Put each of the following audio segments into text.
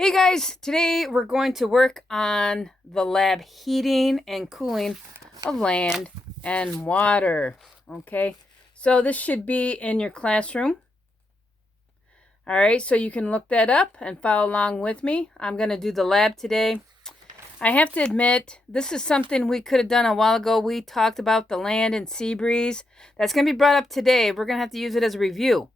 Hey guys, today we're going to work on the lab heating and cooling of land and water. Okay, so this should be in your classroom. All right, so you can look that up and follow along with me. I'm going to do the lab today. I have to admit, this is something we could have done a while ago. We talked about the land and sea breeze. That's going to be brought up today. We're going to have to use it as a review.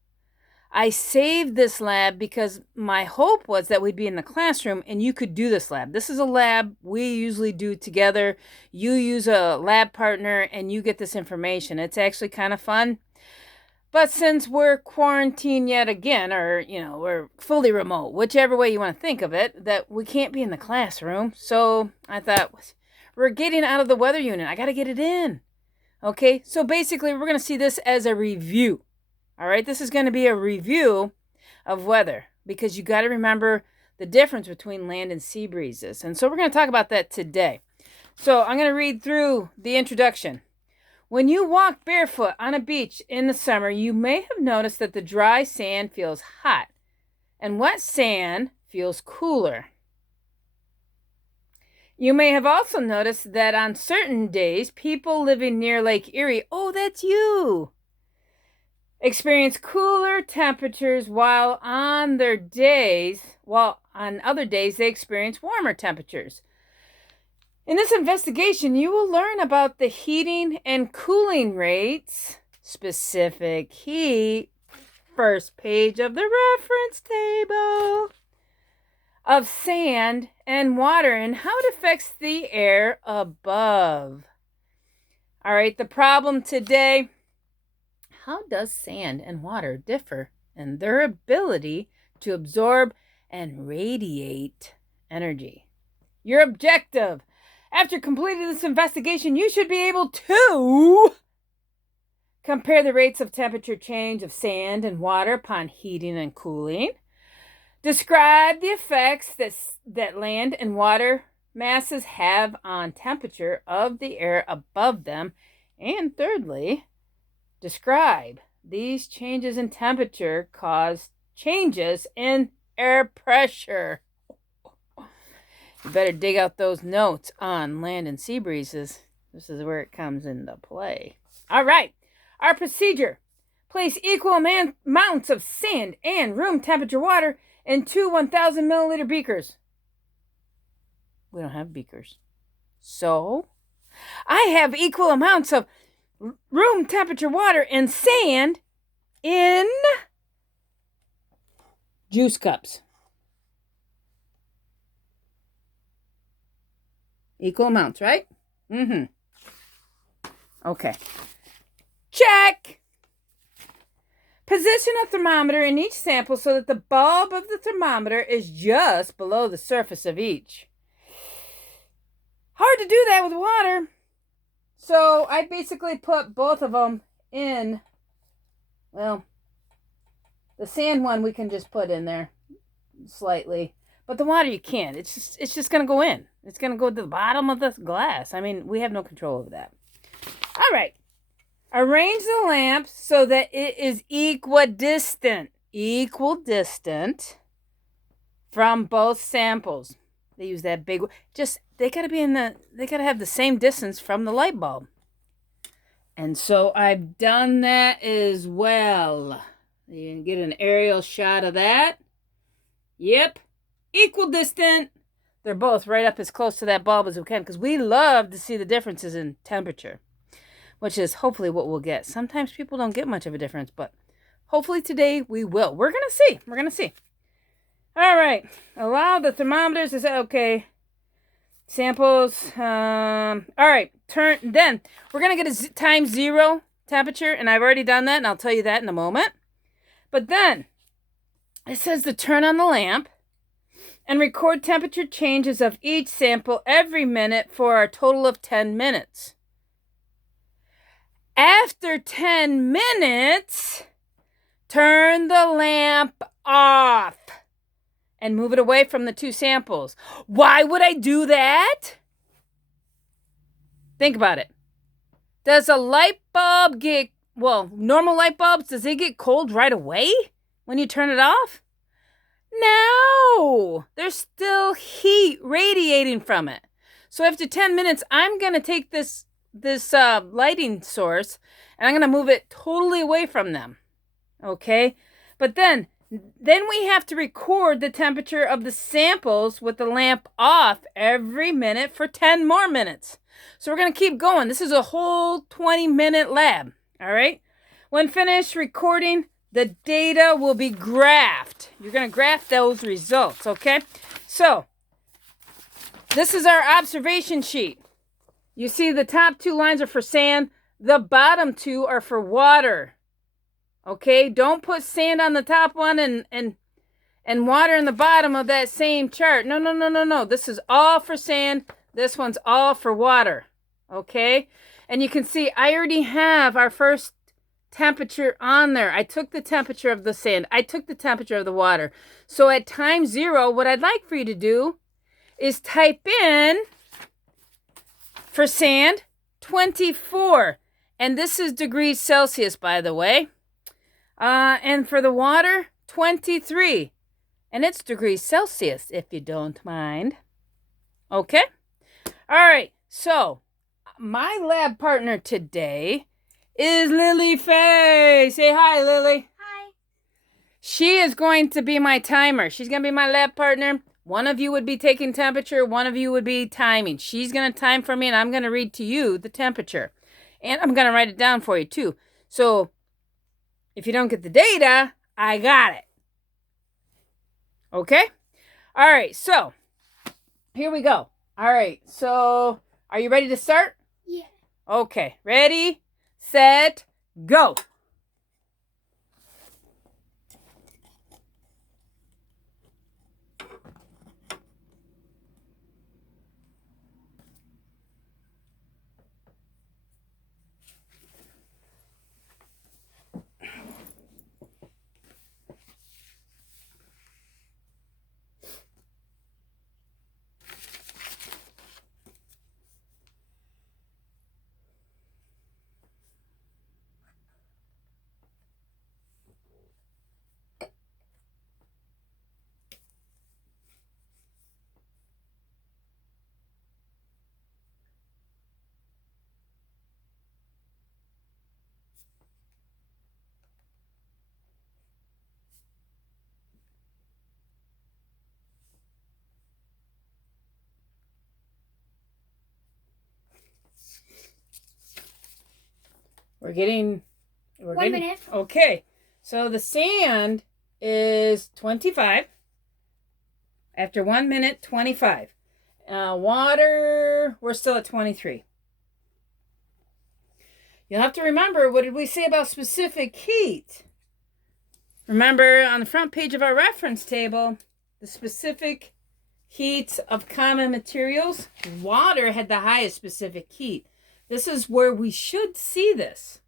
I saved this lab because my hope was that we'd be in the classroom and you could do this lab. This is a lab we usually do together. You use a lab partner and you get this information. It's actually kind of fun. But since we're quarantined yet again, or, we're fully remote, whichever way you want to think of it, that we can't be in the classroom. So I thought, we're getting out of the weather unit. I got to get it in. Okay, so basically we're going to see this as a review. All right, this is going to be a review of weather because you got to remember the difference between land and sea breezes. And so we're going to talk about that today. So I'm going to read through the introduction. When you walk barefoot on a beach in the summer, you may have noticed that the dry sand feels hot and wet sand feels cooler. You may have also noticed that on certain days, people living near Lake Erie, oh, that's you, experience cooler temperatures while on other days they experience warmer temperatures. In this investigation, you will learn about the heating and cooling rates, specific heat, first page of the reference table, of sand and water and how it affects the air above. All right, the problem today: how does sand and water differ in their ability to absorb and radiate energy? Your objective: after completing this investigation, you should be able to compare the rates of temperature change of sand and water upon heating and cooling, describe the effects that land and water masses have on temperature of the air above them, and thirdly, describe these changes in temperature cause changes in air pressure. You better dig out those notes on land and sea breezes. This is where it comes into play. All right. Our procedure: place equal amounts of sand and room temperature water in two 1,000 milliliter beakers. We don't have beakers. So I have equal amounts of room temperature water and sand in juice cups. Equal amounts, right? Okay. Check. Position a thermometer in each sample so that the bulb of the thermometer is just below the surface of each. Hard to do that with water. So I basically put both of them in. Well, the sand one we can just put in there slightly, but the water you can't. It's just going to go in. It's going to go to the bottom of the glass. I mean, we have no control over that. All right. Arrange the lamp so that it is equidistant from both samples. They use that big, they got to have the same distance from the light bulb. And so I've done that as well. You can get an aerial shot of that. Yep, equidistant. They're both right up as close to that bulb as we can because we love to see the differences in temperature, which is hopefully what we'll get. Sometimes people don't get much of a difference, but hopefully today we will. We're going to see. All right. Allow the thermometers to say, okay. Samples. All right. Then we're going to get a time zero temperature, and I've already done that, and I'll tell you that in a moment. But then it says to turn on the lamp and record temperature changes of each sample every minute for a total of 10 minutes. After 10 minutes, turn the lamp off and move it away from the two samples. Why would I do that? Think about it. Does a light bulb normal light bulbs, does it get cold right away when you turn it off? No, there's still heat radiating from it. So after 10 minutes, I'm going to take this lighting source and I'm going to move it totally away from them. Okay? But then we have to record the temperature of the samples with the lamp off every minute for 10 more minutes. So we're going to keep going. This is a whole 20-minute lab. All right? When finished recording, the data will be graphed. You're going to graph those results, okay? So, this is our observation sheet. You see the top 2 lines are for sand. The bottom 2 are for water. Okay? Don't put sand on the top one and water in the bottom of that same chart. No. This is all for sand. This one's all for water. Okay? And you can see I already have our first temperature on there. I took the temperature of the sand. I took the temperature of the water. So at time 0, what I'd like for you to do is type in, for sand, 24. And this is degrees Celsius, by the way. And for the water, 23. And it's degrees Celsius, if you don't mind. Okay? All right. So, my lab partner today is Lily Faye. Say hi, Lily. Hi. She is going to be my timer. She's going to be my lab partner. One of you would be taking temperature. One of you would be timing. She's going to time for me, and I'm going to read to you the temperature. And I'm going to write it down for you, too. So, if you don't get the data, I got it. Okay? All right, so, here we go. All right, so, are you ready to start? Yeah. Okay, ready, set, go. We're getting 1 minute. Okay. So the sand is 25. After 1 minute, 25. Water, we're still at 23. You'll have to remember, what did we say about specific heat? Remember, on the front page of our reference table, the specific heats of common materials, water had the highest specific heat. This is where we should see this.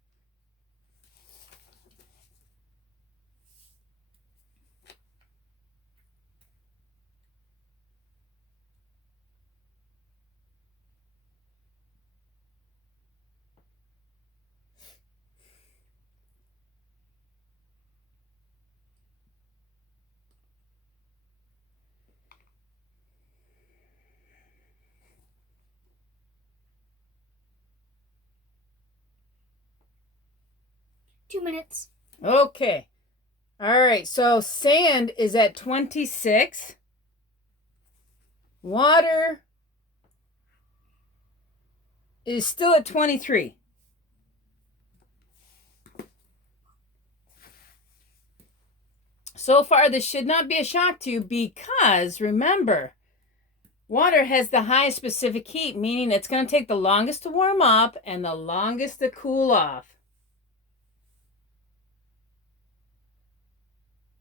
Two minutes. Okay. All right. So sand is at 26. Water is still at 23. So far, this should not be a shock to you because, remember, water has the highest specific heat, meaning it's going to take the longest to warm up and the longest to cool off.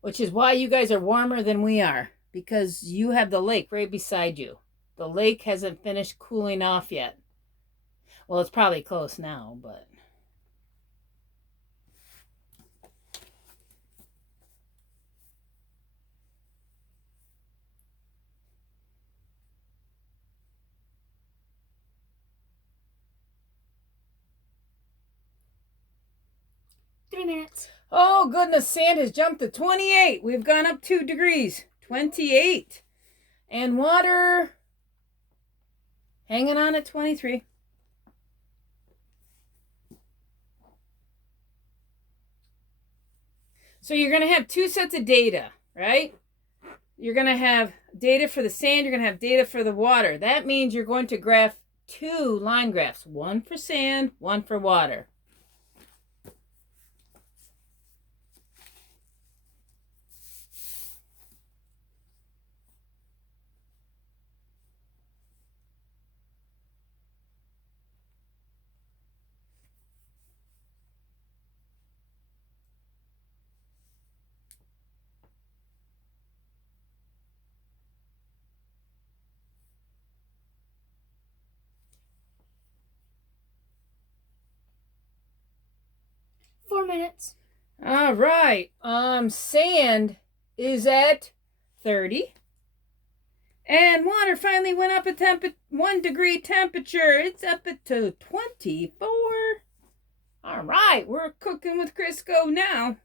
Which is why you guys are warmer than we are, because you have the lake right beside you. The lake hasn't finished cooling off yet. Well, it's probably close now, but... Three minutes. Oh, goodness, sand has jumped to 28. We've gone up 2 degrees. 28. And water, hanging on at 23. So you're going to have two sets of data, right? You're going to have data for the sand. You're going to have data for the water. That means you're going to graph two line graphs, one for sand, one for water. Minutes. All right. Sand is at 30. And water finally went up a 1 degree temperature. It's up to 24. All right, we're cooking with Crisco now.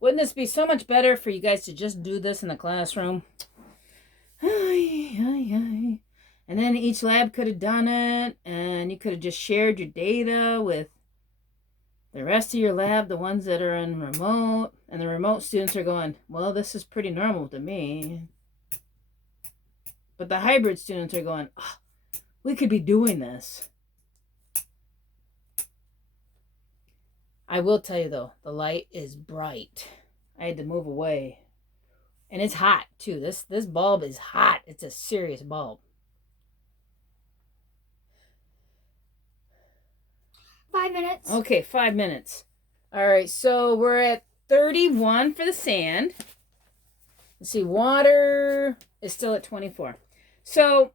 Wouldn't this be so much better for you guys to just do this in the classroom? And then each lab could have done it, and you could have just shared your data with the rest of your lab, the ones that are in remote, and the remote students are going, well, this is pretty normal to me. But the hybrid students are going, oh, we could be doing this. I will tell you though, the light is bright. I had to move away. And it's hot too. This bulb is hot. It's a serious bulb. 5 minutes. Okay, 5 minutes. All right, so we're at 31 for the sand. Let's see, water is still at 24. So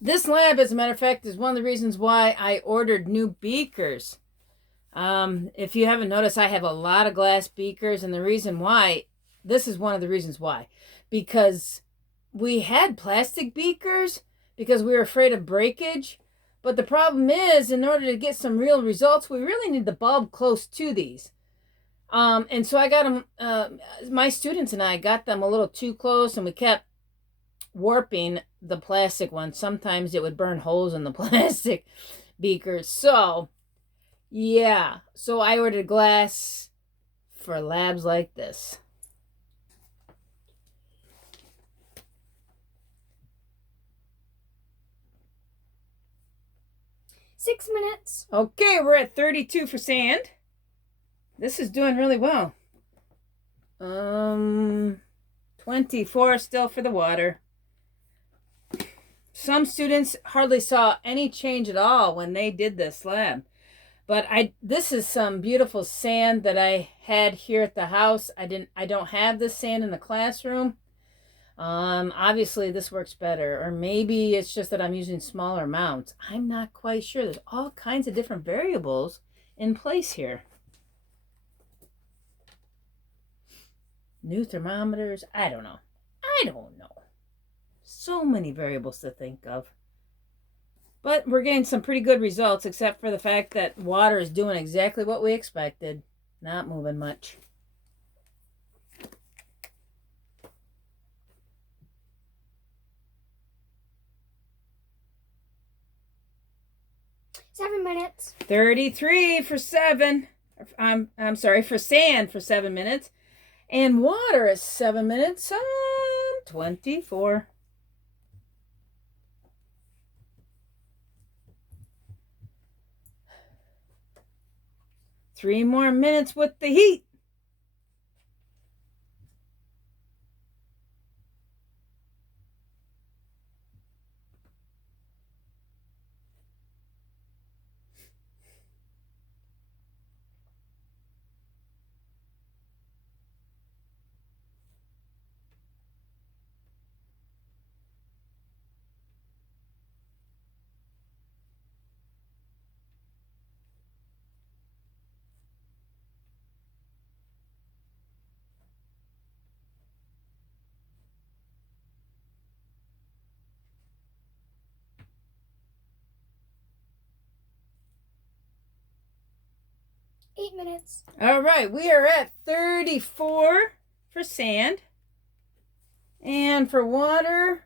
this lab, as a matter of fact, is one of the reasons why I ordered new beakers. If you haven't noticed, I have a lot of glass beakers, and the reason why, this is one of the reasons why, because we had plastic beakers because we were afraid of breakage. But the problem is, in order to get some real results, we really need the bulb close to these. And so I got them, my students and I got them a little too close, and we kept warping the plastic ones. Sometimes it would burn holes in the plastic beakers. So, yeah. So I ordered glass for labs like this. Six minutes. Okay, we're at 32 for sand. This is doing really well. 24 still for the water. Some students hardly saw any change at all when they did this lab. But this is some beautiful sand that I had here at the house. I don't have this sand in the classroom. Obviously this works better, or maybe it's just that I'm using smaller amounts. I'm not quite sure. There's all kinds of different variables in place here. New thermometers. I don't know. So many variables to think of. But we're getting some pretty good results, except for the fact that water is doing exactly what we expected. Not moving much. Seven minutes. 33 for 7. I'm sorry, for sand for 7 minutes. And water is 7 minutes. 24. Three more minutes with the heat. Eight minutes. All right, we are at 34 for for sand. And for water,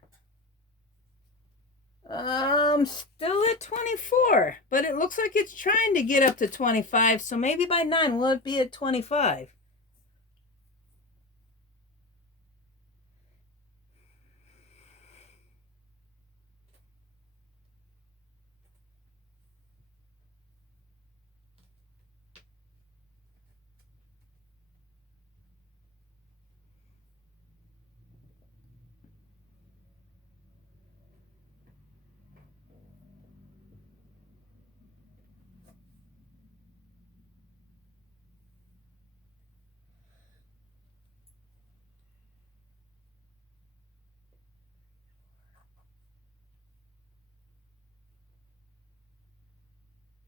still at 24. But it looks like it's trying to get up to 25. So maybe by 9 will it be at 25.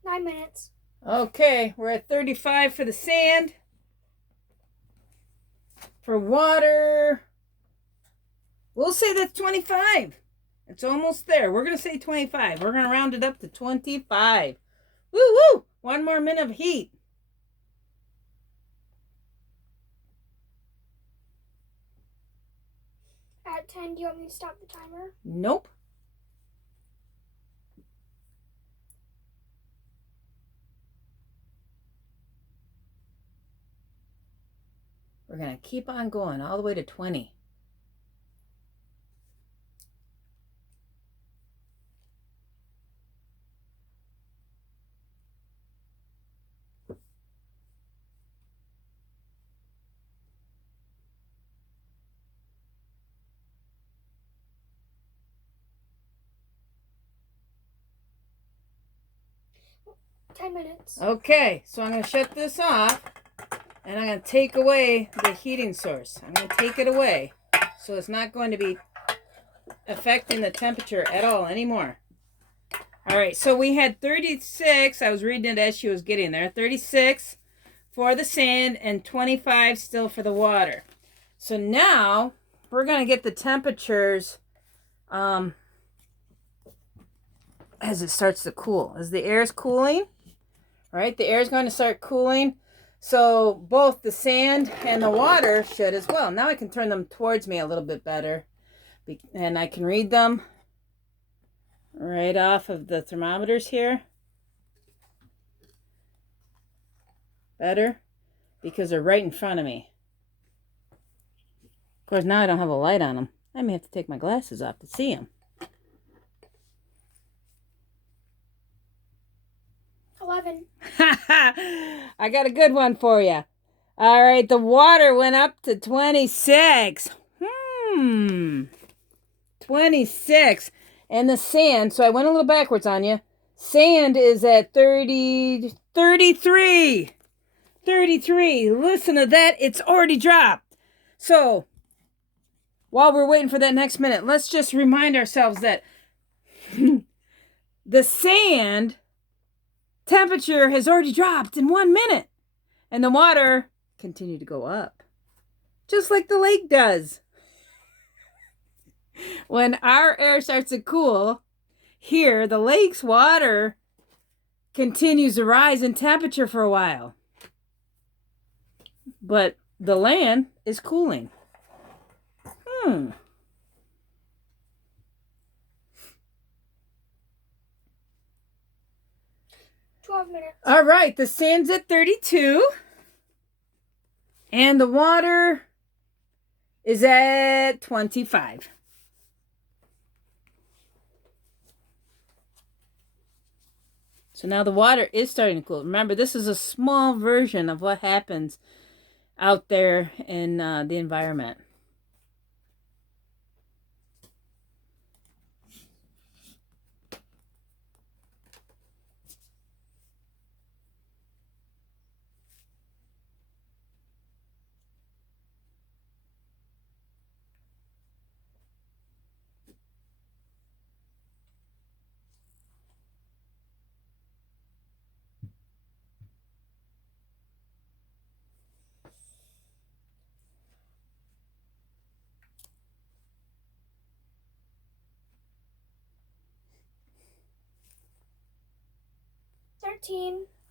Nine minutes. Okay, we're at 35 for the sand. For water, we'll say that's 25. It's almost there. We're going to say 25. We're going to round it up to 25. Woo woo! 1 more minute of heat. At 10, do you want me to stop the timer? Nope. We're going to keep on going all the way to 20. Ten minutes. Okay, so I'm going to shut this off. And I'm going to take away the heating source. I'm going to take it away. So it's not going to be affecting the temperature at all anymore. All right, so we had 36. I was reading it as she was getting there. 36 for the sand and 25 still for the water. So now we're going to get the temperatures as it starts to cool. As the air is cooling, all right, the air is going to start cooling. So both the sand and the water should as well. Now I can turn them towards me a little bit better. And I can read them right off of the thermometers here. Better. Because they're right in front of me. Of course, now I don't have a light on them. I may have to take my glasses off to see them. 11. I got a good one for you. All right, the water went up to 26. 26. And the sand, so I went a little backwards on you. Sand is at 33. 33. Listen to that. It's already dropped. So, while we're waiting for that next minute, let's just remind ourselves that the sand temperature has already dropped in 1 minute. And the water continued to go up. Just like the lake does. When our air starts to cool, here, the lake's water continues to rise in temperature for a while. But the land is cooling. 12 minutes. All right, the sand's at 32. And the water is at 25. So now the water is starting to cool. Remember, this is a small version of what happens out there in the environment.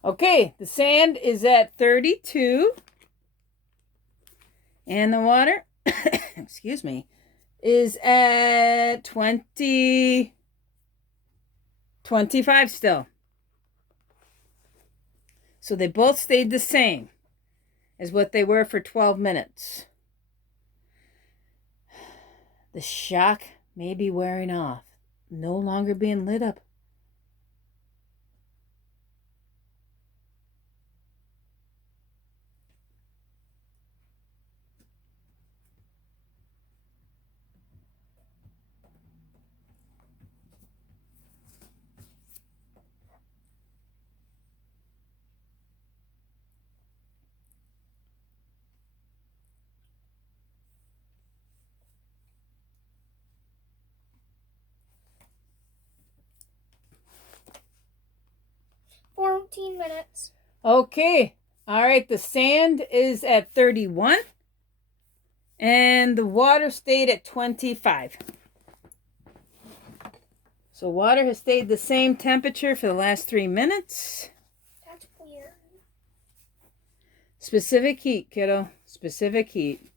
Okay, the sand is at 32. And the water, excuse me, is at 25 still. So they both stayed the same as what they were for 12 minutes. The shock may be wearing off, no longer being lit up. Minutes. Okay. All right. The sand is at 31. And the water stayed at 25. So water has stayed the same temperature for the last 3 minutes. That's weird. Specific heat, kiddo. Specific heat.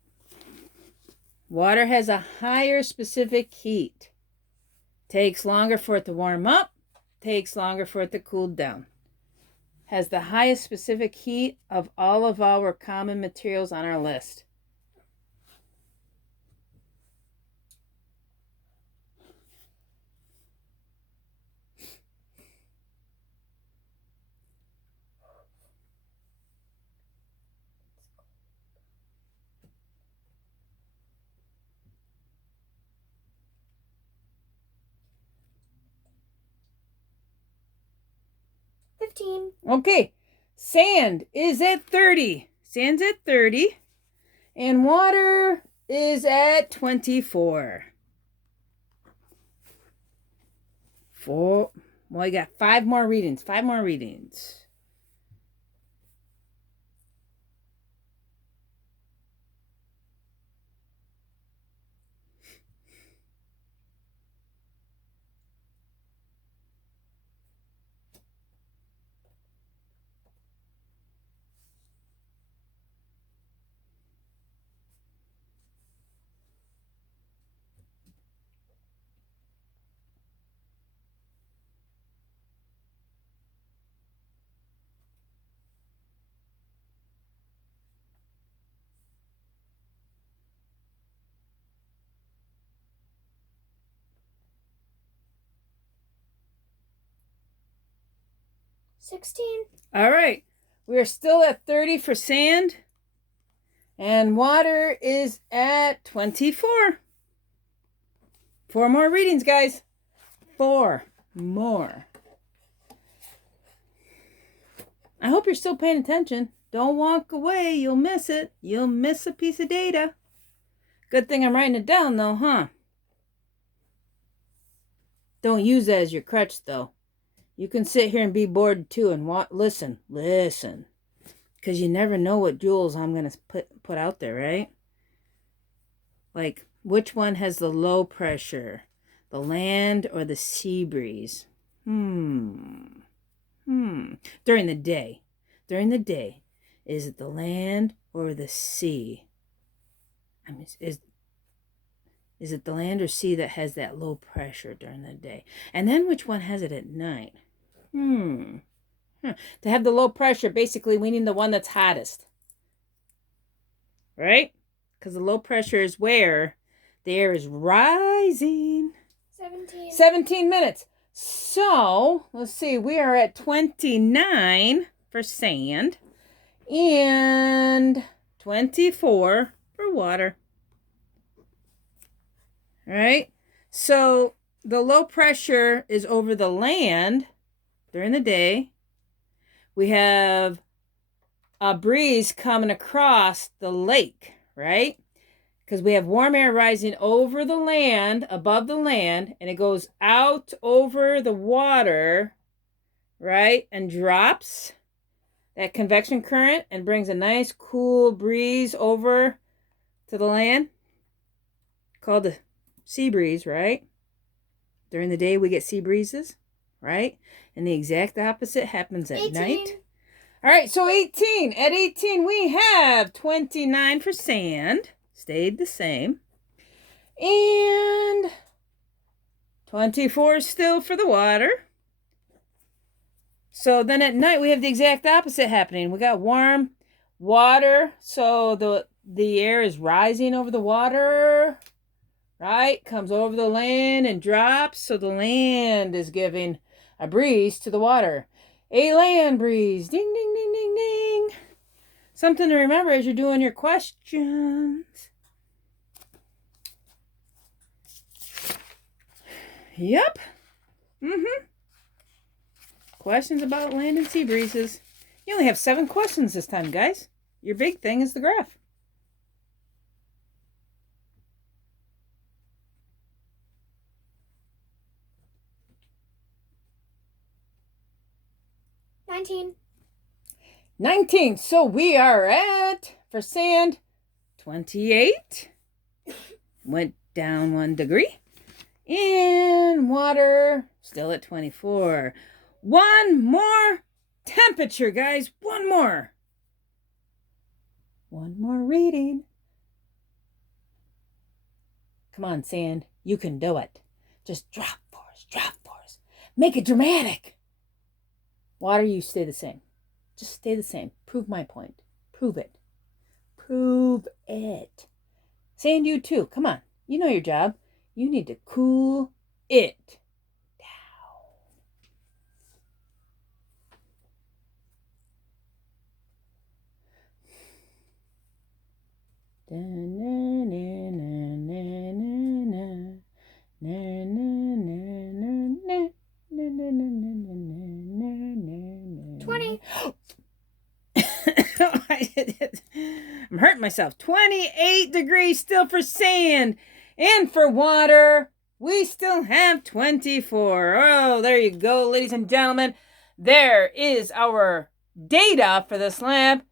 Water has a higher specific heat. Takes longer for it to warm up. Takes longer for it to cool down. Has the highest specific heat of all of our common materials on our list. Okay, sand is at 30. Sand's at 30. And water is at 24. Well, I got 5 more readings. 5 more readings. All right. We're still at 30 for sand. And water is at 24. 4 more readings, guys. 4 more. I hope you're still paying attention. Don't walk away. You'll miss it. You'll miss a piece of data. Good thing I'm writing it down, though, huh? Don't use that as your crutch, though. You can sit here and be bored, too, and listen. Listen. Because you never know what jewels I'm going to put out there, right? Like, which one has the low pressure? The land or the sea breeze? During the day. During the day. Is it the land or the sea? I mean, is it the land or sea that has that low pressure during the day? And then which one has it at night? To have the low pressure, basically we need the one that's hottest. Right? Because the low pressure is where the air is rising. 17 minutes. So, let's see. We are at 29 for sand. And 24 for water. All right? So, the low pressure is over the land during the day. We have a breeze coming across the lake, right? Because we have warm air rising over the land, above the land, and it goes out over the water, right? And drops that convection current and brings a nice cool breeze over to the land, called the sea breeze, right? During the day we get sea breezes, right? And the exact opposite happens at night. All right, so 18. At 18, we have 29 for sand. Stayed the same. And 24 still for the water. So then at night, we have the exact opposite happening. We got warm water, so the air is rising over the water, right? Comes over the land and drops, so the land is giving a breeze to the water. A land breeze. Ding, ding, ding, ding, ding. Something to remember as you're doing your questions. Yep. Questions about land and sea breezes. You only have 7 questions this time, guys. Your big thing is the graph. $19. 19. So we are at, for sand, 28. Went down 1 degree. In water, still at 24. One more temperature, guys. One more. One more reading. Come on, sand. You can do it. Just drop for us. Drop for us. Make it dramatic. Water, you stay the same. Just stay the same. Prove my point. Prove it. Prove it. Sand, you too. Come on. You know your job. You need to cool it down. 20. I'm hurting myself. 28 degrees still for sand. And for water, we still have 24. Oh, there you go, ladies and gentlemen. There is our data for this lab.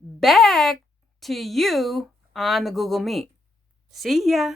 Back to you on the Google Meet. See ya.